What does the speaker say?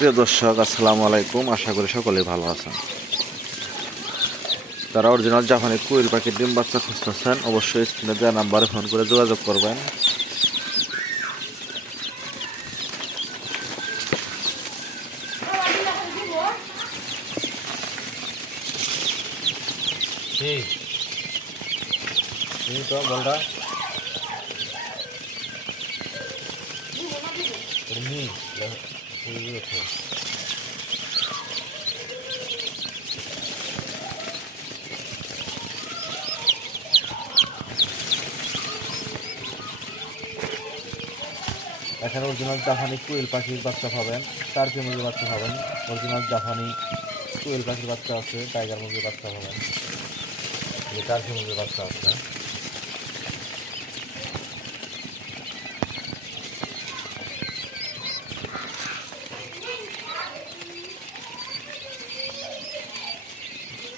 প্রিয় দর্শক আসসালামু আলাইকুম। আশা করি সকলে ভালো আছেন। যারা অরিজিনাল জাপানি কুইল পাখির ডিম বাচ্চা খুঁজতেছেন অবশ্যই স্ক্রিনে দেওয়া নাম্বারে ফোন করে যোগাযোগ করবেন। এখানে অরিজিনাল জাপানি কুয়েল পাখির বাচ্চা পাবেন টার্কি মুরগির বাচ্চা পাবেন। অরিজিনাল জাপানি কুইল পাখির বাচ্চা আছে, টাইগার মুরগির বাচ্চা পাবেন। টার্কি মুরগির বাচ্চা আছে।